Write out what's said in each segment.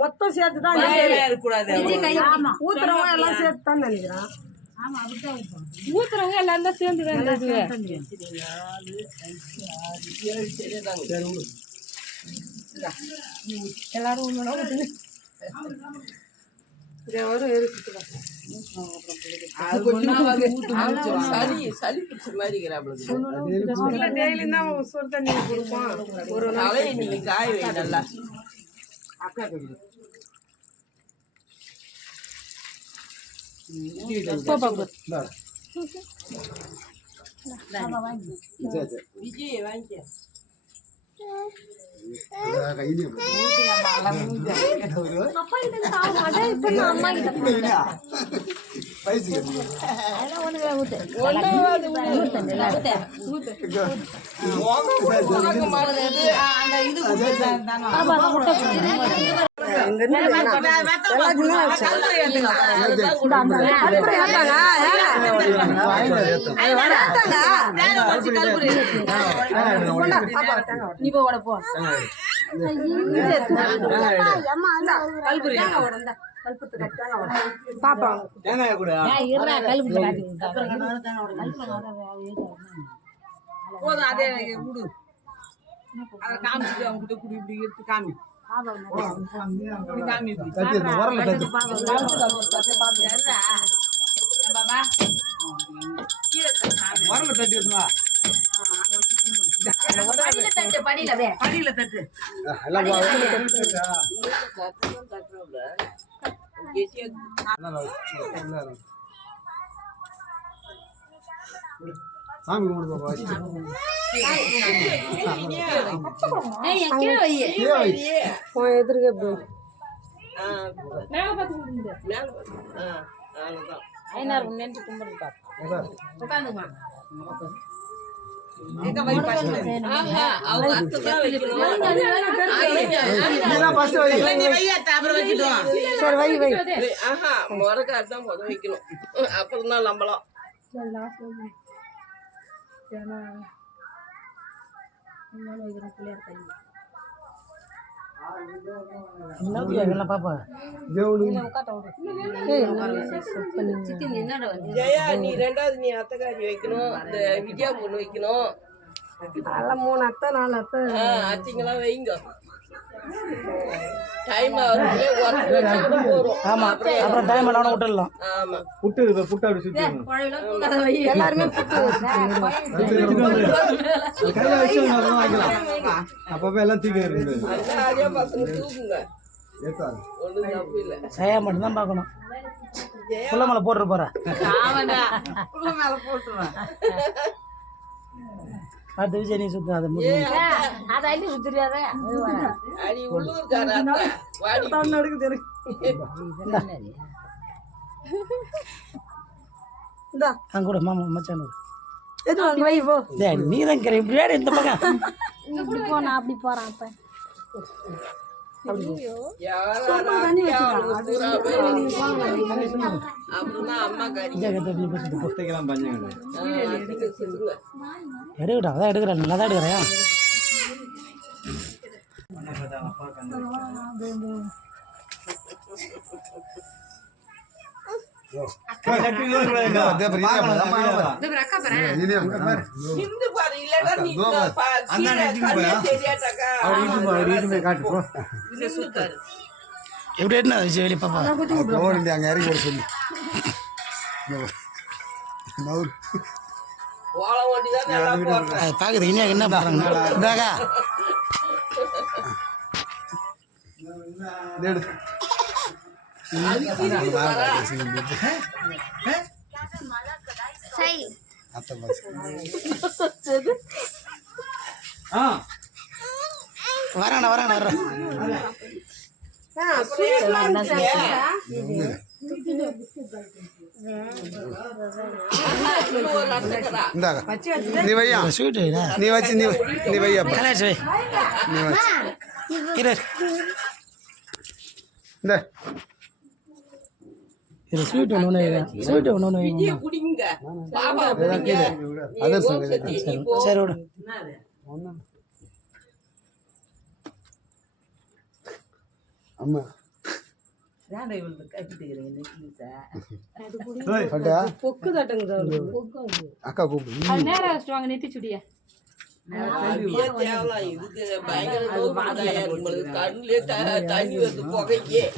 மொத்தம் சேர்த்துதான் ஊத்துறவங்க எல்லாம் சேர்த்துதான் நினைக்கிறேன். ஊத்துறவங்க எல்லாம் தான் சேர்ந்து எல்லாரும் சளி பிடிச்ச மாதிரி டெய்லி தான் சுடு தண்ணி கொடுப்போம். ஒரு நாளை நீங்க காய வை நல்லா. அக்கா விஜய் வாங்கிக்க. பாப்பா அதே விடு அதை காமிச்சிட்டு அவங்க கிட்ட குடி இப்படி எடுத்து காமி காமி படியில தட்டு சாமி கும்பிடு எதிர்க்க முறக்காதான் முத வைக்கணும். அப்புறம் தான் நம்பலாம். ஜெயா நீ ரெண்டாவது நீ அத்தைக்காரி வைக்கணும். இந்த விஜயா பொண்ணு வைக்கணும். அதெல்லாம் 3 அத்தை 4 அத்தை அச்சிங்கெல்லாம் வைங்க. டைம் போறோம். ஆமா அப்புறம் டைம் ஆனா விட்டுடலாம். ஆமா புட்டு புட்டு அப்படி சுத்தி எல்லாருமே கையில வச்சு அப்பப்ப எல்லாம் தூக்கி தூக்குங்க. சயா மட்டும் தான் பார்க்கணும். புள்ள மேல போட்டு போறேன். அது விஜய் நீ சுத்து அதை சுத்திரியாத கூட மாமா மச்சான் நீ தான் இப்படியா இந்த பக்கம் போனா அப்படி போறான் அப்ப எடுக்கட்டா அதான் எடுக்கிறேன் நல்லா தான் எடுக்கிறேன். எப்படி என்ன வெளி பாப்பா அங்க இறங்கி போட சொல்லி பாக்குது இனியா என்ன பாருங்க வராண்ணா வராண்ணா வர்றேன். நீ வையா ஸ்வீட் நீ வச்சு நீ வையா நீ வச்சு இந்த இது ஸ்வீட் ஒன்று ஸ்வீட் ஒன்று அதர் சரி விடு அம்மா ஏன்டா இவளுக்கு கட்டிட்டுக்கிறீங்க நெக்லீஸை? பட்டியா பொக்கு தட்டுங்க அக்கா கூப்பிடு அது நேரா வச்சுட்டு வாங்க நெத்தி சுடிய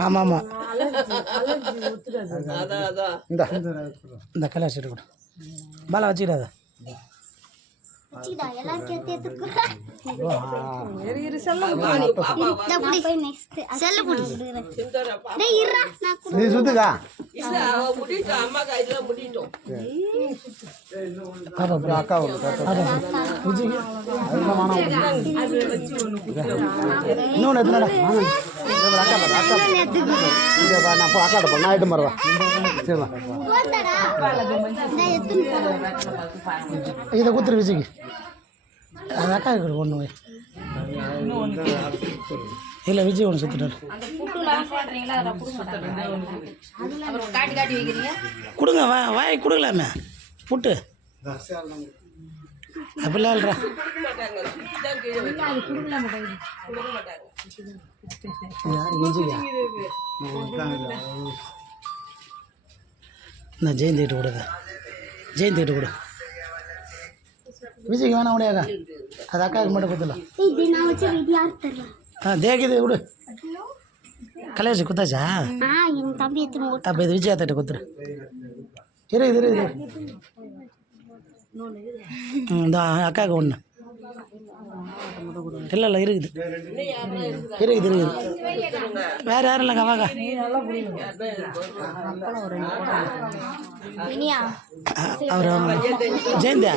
ஆமாம் ஆமாம் இந்த கலர் சீட்டு கூட பாலா வச்சுக்கிடாத நீ சுத்துக்கா அக்கா இன்னொன்று எத்தனை அக்காட்ட போ நான் எட்டு மரவா சரிம்மா இதை குத்துரு விஜய்க்கு அது அக்கா இருக்கிற ஒன்று போய் இல்லை விஜய் ஒன்று சுற்றுட்டாரு காட்டி காட்டி வைக்கிறீங்க கொடுங்க வாய் கொடுக்கலாமே புட்டு அப்படிலாம் இல்லைடா நான் ஜெயந்தி கிட்ட கொடுங்க ஜெயந்தி கிட்ட கொடு விஜய்க்கு வேணாம் உடையாக்கா அது அக்காவுக்கு மட்டும் கொடுத்துடலாம் தேக்கிது விடு கல்யாணம் குத்தாச்சா அப்போ இது விஜயா தட்ட குத்துரு இரு இந்த அக்காவுக்கு ஒன்று இல்லை இருக்குது வேறு யாரும் இல்லைங்க வாங்க அவர் ஜெயந்தியா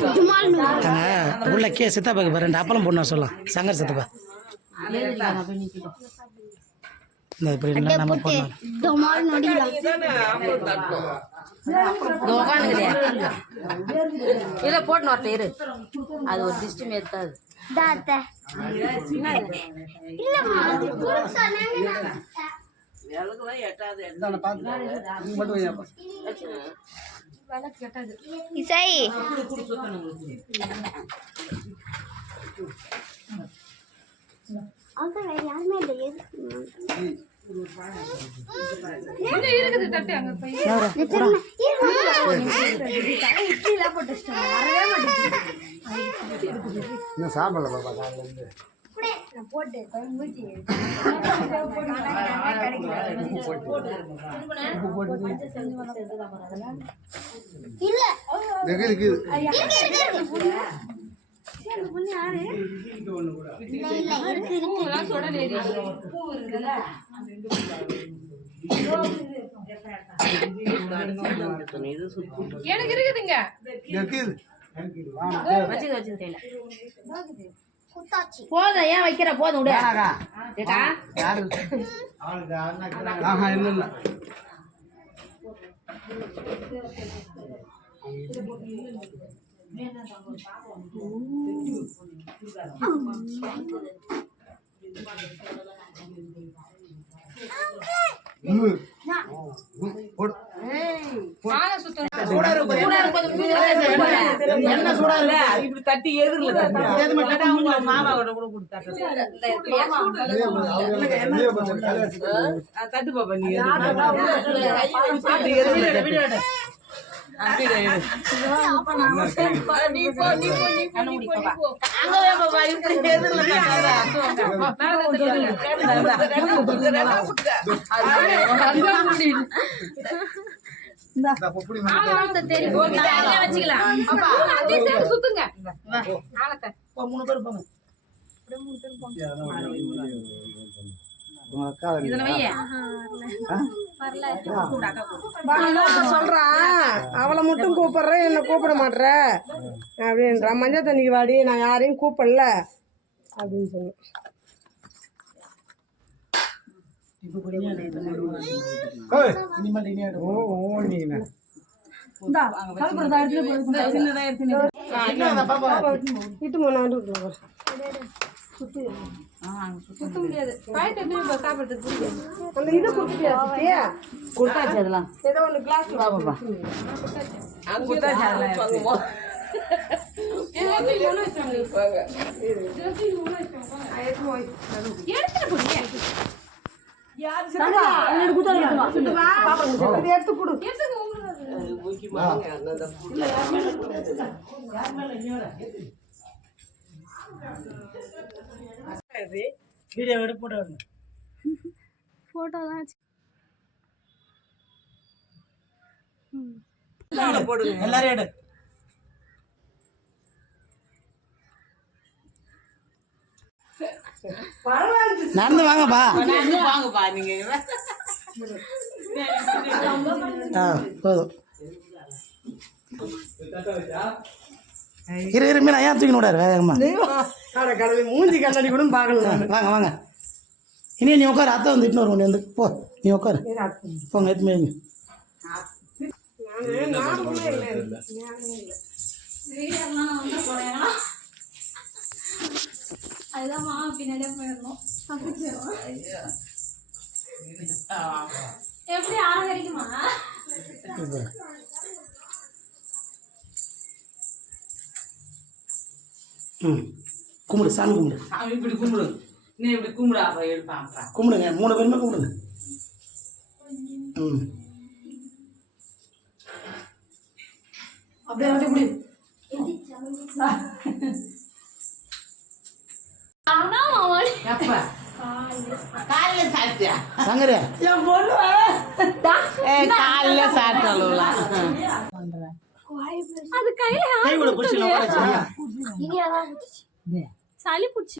அங்கே உள்ள சித்தாப்பாக்கு ரெண்டு அப்பளம் பொண்ணு சொல்லலாம் சங்கர் சித்தப்பா இந்த இப்படி நம்ம பண்ணலாம் இல்லை போட்டு வரட்ட இரு அது ஒரு திருஷ்டி மேற்காது இசை இருக்குது தட்டு அங்க போய் இன்னும் சாப்பிடல பாப்பா காலையிலேருந்து எனக்கு இருக்குதுங்க போதும் ஏன் வைக்கிற போதும் விடு இல்ல என்ன சூடா இருக்கு இப்படி தட்டி எதிரில் மாமாவோட கூட கொடுத்தாட்டு தட்டு பாப்பா நீ சுத்துங்க சொல்றான் அவளை மட்டும் கூப்பிடுறேன் என்ன கூப்பிட மாட்ற அப்படின்றா மஞ்சள் தண்ணிக்கு வாடி நான் யாரையும் கூப்பிடல அப்படின்னு சொன்னேன். இட்டு போன சுத்த முடியாது சாப்பிடுறதுக்கு அந்த இது கொடுத்துட்டியா கொடுத்தாச்சு அதெல்லாம் ஏதோ ஒன்று கிளாஸ் இதை எடுத்து கொடு. வீடியோ எடுத்து போட்டோ எடுங்க. போட்டோ தான் வச்சு எல்லாரும் எடு. நடந்து வாங்கப்பா. வாங்கப்பா நீங்க போதும். இரு மீனா ஏன் தூக்கி விடாரு வேகமா. அட கடவுளே, மூஞ்சி கண்ணாடி கூட பார்க்கணும் நானு. வாங்க வாங்க. இனி நீ உட்காரு. அத்தை வந்து இட்டுன்னு வருவோம். நீ வந்து போ. நீ உட்காரு. போங்க எடுத்து வைங்க. அதுதான் மாமா பின்னாடியே போயிடணும். எப்படி ஆரம்பிக்குமா? ம் கும்பிடு. சாமி கும்பிடு. சாமி இப்படி கும்பிடு. நீ இப்படி கும்பிடு. அப்புறம் எடுப்பாங்க. கும்பிடுங்க. 3 பேருமே கும்பிடுங்க. ம் அப்படியே வந்து குடி. ஆனா மாமா எப்ப காலையில சாப்பிட்டியா? சங்கரே என் பொண்ணு காலையில சாப்பிட்டாலும் அது கையில கை கூட பிடிச்சி உட்கார சளி பிடிச்சி